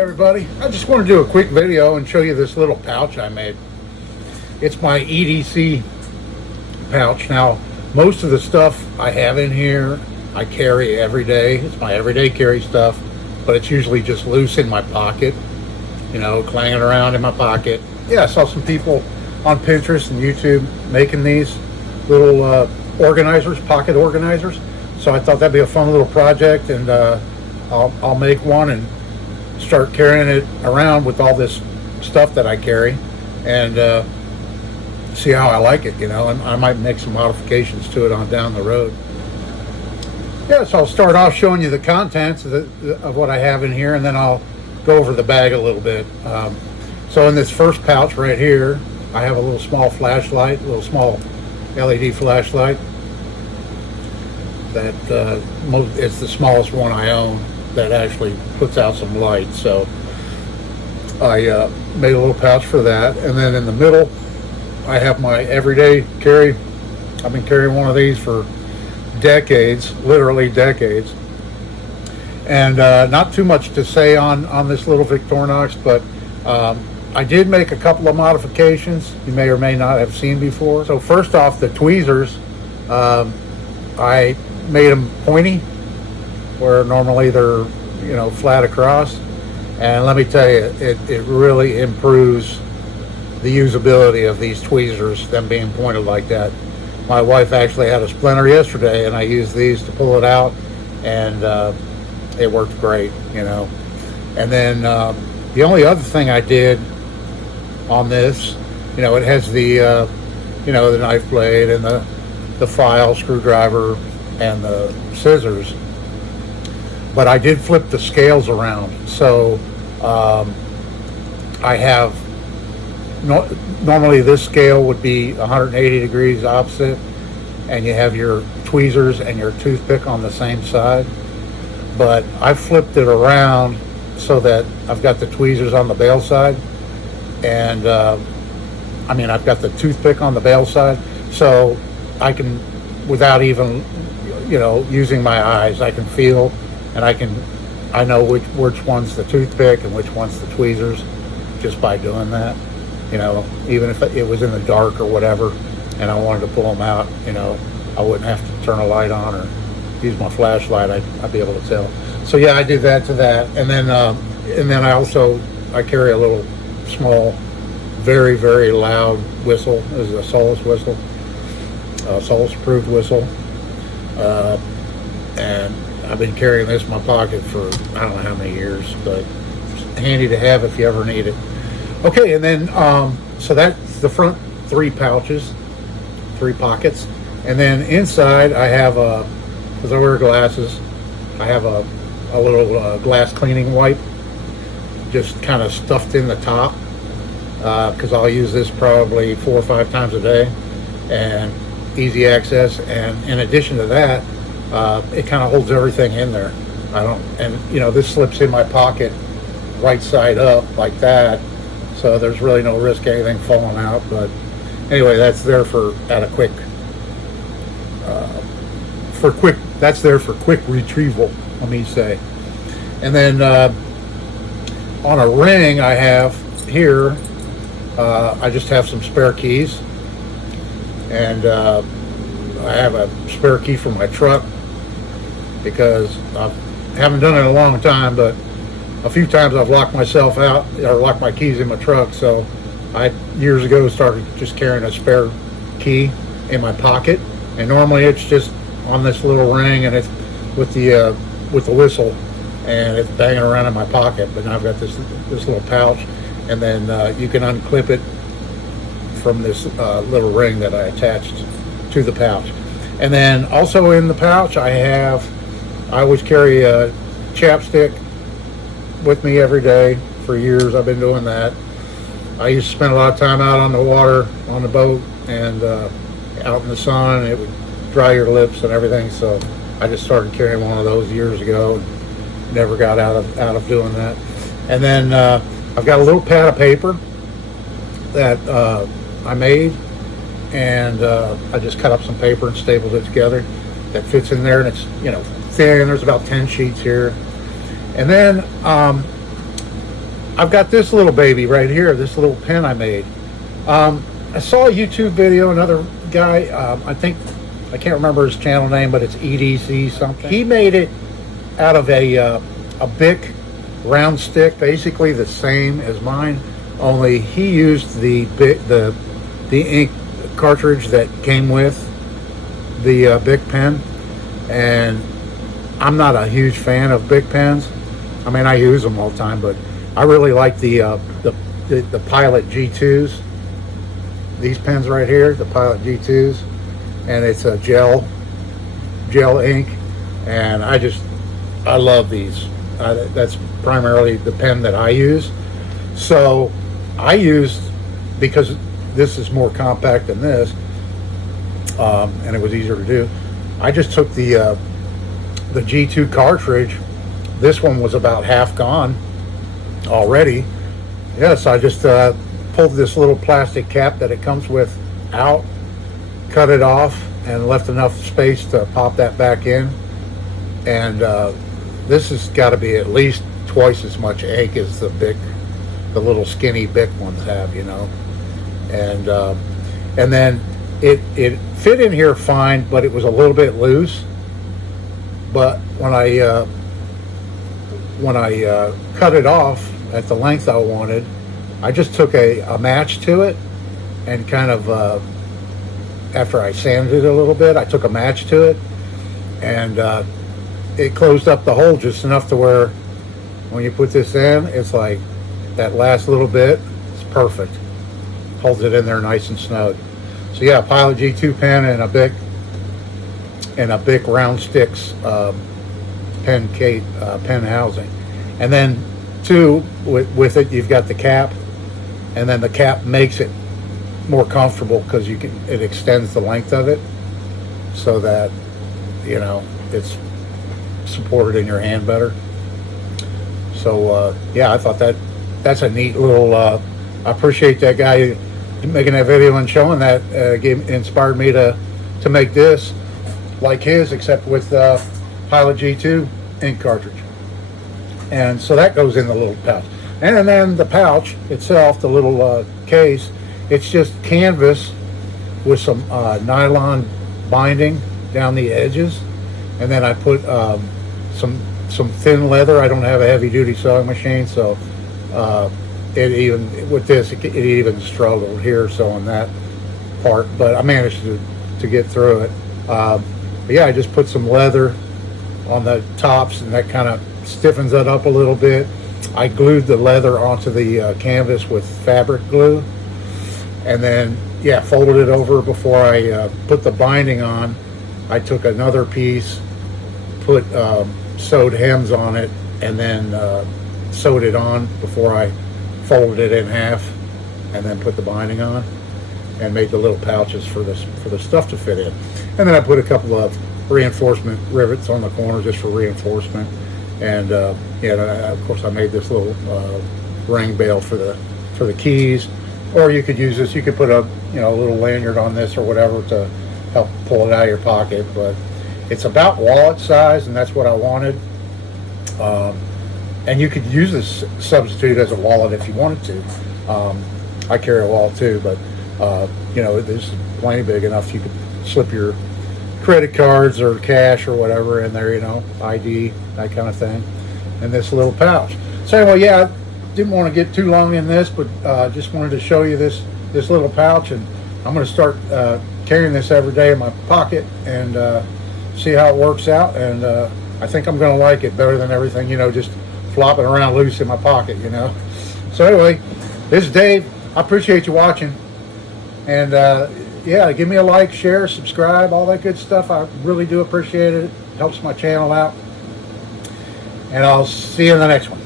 everybody, I just want to do a quick video and show you this little pouch I made. It's my EDC pouch. Now, most of the stuff I have in here I carry every day. It's my everyday carry stuff, but it's usually just loose in my pocket, you know, clanging around in my pocket. Yeah, I saw some people on Pinterest and YouTube making these little organizers, pocket organizers. So I thought that'd be a fun little project, and I'll make one and start carrying it around with all this stuff that I carry, and see how I like it, you know, and I might make some modifications to it on down the road. Yeah, so I'll start off showing you the contents of what I have in here, and then I'll go over the bag a little bit. So in this first pouch right here, I have a little small flashlight, a little small LED flashlight that it's the smallest one I own that actually puts out some light. So I made a little pouch for that, and then in the middle I have my everyday carry. I've been carrying one of these for decades, literally decades, and not too much to say on this little Victorinox, but I did make a couple of modifications you may or may not have seen before. So first off, the tweezers, I made them pointy where normally they're, you know, flat across, and let me tell you, it really improves the usability of these tweezers, them being pointed like that. My wife actually had a splinter yesterday, and I used these to pull it out, and it worked great, you know. And then the only other thing I did on this, you know, it has the you know, the knife blade and the file, screwdriver, and the scissors, but I did flip the scales around. So I have normally this scale would be 180 degrees opposite, and you have your tweezers and your toothpick on the same side, but I flipped it around so that I've got the tweezers on the bail side, and I mean, I've got the toothpick on the bail side, so I can, without even, you know, using my eyes, I can feel, and I know which one's the toothpick and which one's the tweezers just by doing that. You know, even if it was in the dark or whatever, and I wanted to pull them out, you know, I wouldn't have to turn a light on or use my flashlight. I'd be able to tell. So yeah, I did that to that, and then I carry a little small, very, very loud whistle. This is a Solus whistle, Solus approved whistle, and I've been carrying this in my pocket for I don't know how many years, but it's handy to have if you ever need it. Okay, and then so that's the front three pouches, three pockets, and then inside I have because I wear glasses, I have a little glass cleaning wipe, just kind of stuffed in the top, because I'll use this probably 4 or 5 times a day, and easy access. And in addition to that, it kind of holds everything in there. And you know, this slips in my pocket right side up like that, so there's really no risk of anything falling out. But anyway, that's there for quick retrieval, let me say. And then on a ring I have here, I just have some spare keys, and I have a spare key for my truck because I haven't done it in a long time, but a few times I've locked myself out or locked my keys in my truck. So I years ago started just carrying a spare key in my pocket, and normally it's just on this little ring, and it's with the whistle, and it's banging around in my pocket. But now I've got this little pouch, and then you can unclip it from this little ring that I attached to the pouch. And then also in the pouch I always carry a chapstick with me every day. For years I've been doing that. I used to spend a lot of time out on the water, on the boat, and out in the sun, and it would dry your lips and everything, so I just started carrying one of those years ago and never got out of doing that. And then I've got a little pad of paper that I made, and I just cut up some paper and stapled it together. That fits in there, and it's, you know, thin. There's about 10 sheets here. And then I've got this little baby right here, this little pen I made. I saw a YouTube video, another guy, I can't remember his channel name, but it's EDC something. He made it out of a Bic round stick, basically the same as mine, only he used the ink cartridge that came with the Bic pen, and I'm not a huge fan of Bic pens. I mean, I use them all the time, but I really like the Pilot G2s. These pens right here, the Pilot G2s, and it's a gel ink, and I love these. That's primarily the pen that I use. So I used, because this is more compact than this, and it was easier to do, I just took the G2 cartridge. This one was about half gone already. Yes, I just pulled this little plastic cap that it comes with out, cut it off, and left enough space to pop that back in. And this has got to be at least twice as much ink as the little skinny Bic ones have, you know. And then it fit in here fine, but it was a little bit loose. But when I cut it off at the length I wanted, I just took a match to it, and kind of after I sanded it a little bit, I took a match to it, and it closed up the hole just enough to where when you put this in, it's like that last little bit, it's perfect. Holds it in there nice and snug. So yeah, Pilot G2 pen and a Bic round sticks pen housing. And then two, with it, you've got the cap, and then the cap makes it more comfortable because it extends the length of it so that, you know, it's supported in your hand better. So yeah, I thought that's a neat little, I appreciate that guy making that video and showing that. Inspired me to make this like his, except with Pilot G2 ink cartridge. And so that goes in the little pouch. And then the pouch itself, the little case, it's just canvas with some nylon binding down the edges. And then I put some thin leather. I don't have a heavy duty sewing machine, so it even struggled here, so on that part, but I managed to get through it. But yeah, I just put some leather on the tops, and that kind of stiffens it up a little bit. I glued the leather onto the canvas with fabric glue, and then yeah, folded it over before I put the binding on. I took another piece, put sewed hems on it, and then sewed it on before I folded it in half, and then put the binding on, and made the little pouches for the stuff to fit in. And then I put a couple of reinforcement rivets on the corner just for reinforcement. And yeah, of course I made this little ring bail for the keys. Or you could use this. You could put a little lanyard on this or whatever to help pull it out of your pocket. But it's about wallet size, and that's what I wanted. And you could use this substitute as a wallet if you wanted to. I carry a wallet too, but this is plenty big enough. You could slip your credit cards or cash or whatever in there, ID, that kind of thing, and this little pouch. So anyway, yeah, I didn't want to get too long in this, but just wanted to show you this little pouch, and I'm going to start carrying this every day in my pocket and see how it works out. And I think I'm going to like it better than everything, just flopping around loose in my pocket, So anyway, this is Dave. I appreciate you watching, and yeah, give me a like, share, subscribe, all that good stuff. I really do appreciate it. It helps my channel out. And I'll see you in the next one.